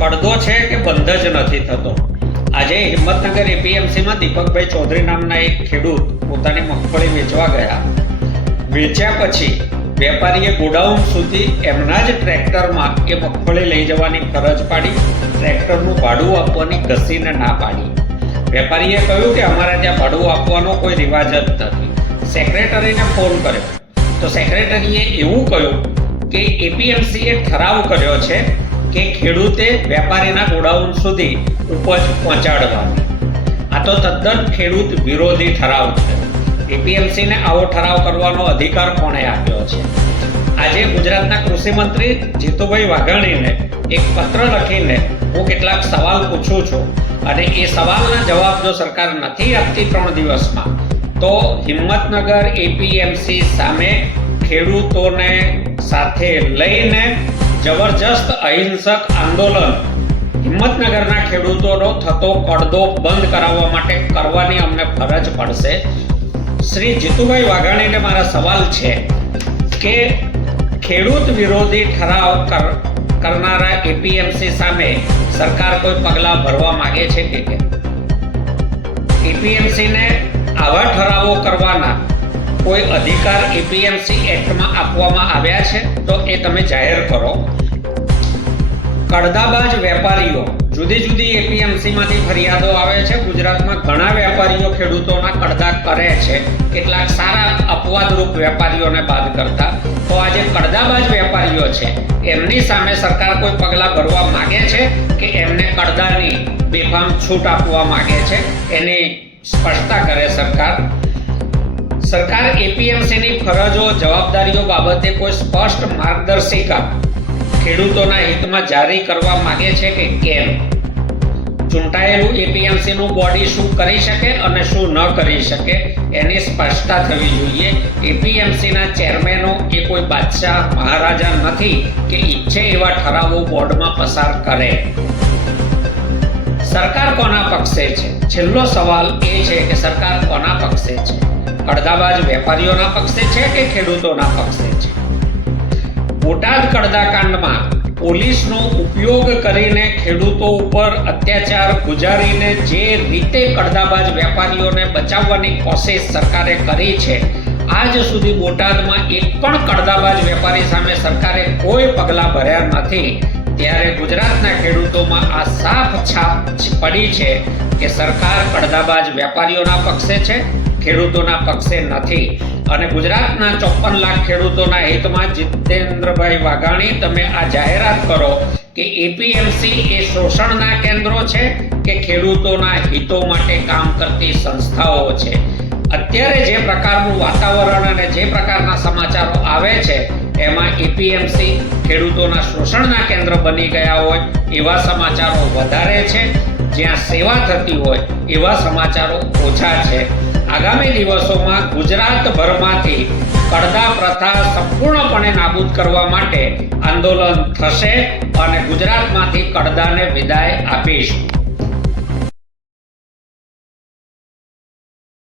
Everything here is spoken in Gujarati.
કડદો છે કે બંધ જ નથી થતો? આજે હિંમતનગર એપીએમસીમાં દીપકભાઈ ચૌધરી નામના એક ખેડૂત પોતાની મગફળી વેચવા ગયા. વેચ્યા પછી વેપારીએ ગોડાઉન સુધી એમના જ ટ્રેક્ટરમાં એ મગફળી લઈ જવાની ફરજ પાડી, ટ્રેક્ટરનું ભાડું આપવાની ઘસીને ના પાડી. વેપારીએ કહ્યું કે અમારા ત્યાં ભાડું આપવાનો કોઈ રિવાજ જ નથી. સેક્રેટરીને ફોન કર્યો. તો સેક્રેટરીએ એવું કહ્યું કે એપીએમસીએ ઠરાવ કર્યો છે કે ખેડૂતે વેપારીના ગોડાઉન સુધી ઉપજ પહોંચાડવાની. આ તો તદ્દન ખેડૂત વિરોધી ઠરાવ છે. એપીએમસીને આવો ઠરાવ કરવાનો અધિકાર કોણે આપ્યો છે? આજે ગુજરાતના કૃષિ મંત્રી જીતુભાઈ વાઘાણીને એક પત્ર લખીને હું કેટલાક સવાલ પૂછું છું અને એ સવાલના જવાબ જો સરકાર નથી આપતી ત્રણ દિવસમાં, તો હિંમતનગર એપીએમસી સામે ખેડૂતોને સાથે લઈને જબરજસ્ત અહિંસક આંદોલન. હિંમતનગરના ખેડૂતોનો થતો કડદો બંધ કરાવવા માટે કરવાની અમને ફરજ પડશે. શ્રી જીતુભાઈ વાઘાણીને મારા સવાલ છે કે ખેડૂત વિરોધી ઠરાવ કર, કરનારા એપીએમસી સામે સરકાર કોઈ પગલાં ભરવા માગે છે કે કેમ? એપીએમસીને આવા ઠરાવો કરવાના કોઈ અધિકાર એપીએમસી એક્ટમાં આપવામાં આવ્યા છે, તો એ તમે જાહેર કરો. કડદાબાજ વેપારીઓ જુદી જુદી એપીએમસીમાંથી ફરિયાદો આવે છે. ગુજરાતમાં ઘણા વેપારીઓ ખેડૂતોના કડદા કરે છે. કેટલાક સારા અપવાદરૂપ વેપારીઓને બાદ કરતા. તો આજે કડદાબાજ વેપારીઓ છે, એમની સામે સરકાર કોઈ પગલાં ભરવા માગે છે કે એમને કડદાની બેફામ છૂટ આપવા માંગે છે? એની સ્પષ્ટતા કરે સરકાર. સરકાર એપીએમસીની ફરજો, જવાબદારીઓ બાબતે કોઈ સ્પષ્ટ માર્ગદર્શિકા ખેડૂતોના હિતમાં જારી કરવા માંગે છે કે કેમ? ચૂંટાયેલું એપીએમસીનું બોડી શું કરી શકે અને શું ન કરી શકે એની સ્પષ્ટતા થવી જોઈએ. એપીએમસીના ચેરમેનો એ કોઈ બાદશાહ, મહારાજા નથી કે ઈચ્છે એવા ઠરાવો બોર્ડમાં પસાર કરે. સરકાર કોના પક્ષે છે? છેલ્લો સવાલ એ છે કે સરકાર કોના પક્ષે છે? કડદાબાજ વેપારીઓના પક્ષે છે કે ખેડૂતોના પક્ષે છે? બોટાદ કડદાકાંડમાં પોલીસનો ઉપયોગ કરીને ખેડૂતો ઉપર અત્યાચાર ગુજારીને જે રીતે કડદાબાજ વેપારીઓને બચાવવાની કોશિશ સરકારે કરી છે, આજ સુધી બોટાદમાં એક પણ કડદાબાજ વેપારી સામે સરકારે કોઈ પગલાં ભર્યા નથી. ત્યારે ગુજરાતના ખેડૂતોમાં આ સાફ છાપ પડી છે કે સરકાર કડદાબાજ વેપારીઓના પક્ષે છે, ખેડૂતોના પક્ષે નથી. અને ગુજરાતના ચોપન લાખ ખેડૂતોના હિતમાં જીતેન્દ્રભાઈ વાઘાણી, તમે આ જાહેરાત કરો કે એપીએમસી એ શોષણના કેન્દ્રો છે કે ખેડૂતોના હિતો માટે કામ કરતી સંસ્થાઓ છે? અત્યારે જે પ્રકારનું વાતાવરણ અને જે પ્રકારના સમાચારો આવે છે એમાં એપીએમસી ખેડૂતોના શોષણના કેન્દ્ર બની ગયા હોય, એવા સમાચારો વધારે છે. જ્યાં સેવા થતી હોય, એવા સમાચારો ઓછા છે. આગામી દિવસોમાં ગુજરાતભરમાંથી કડદા પ્રથા સંપૂર્ણપણે નાબૂદ કરવા માટે આંદોલન થશે અને ગુજરાતમાંથી કડદાને વિદાય આપીશું.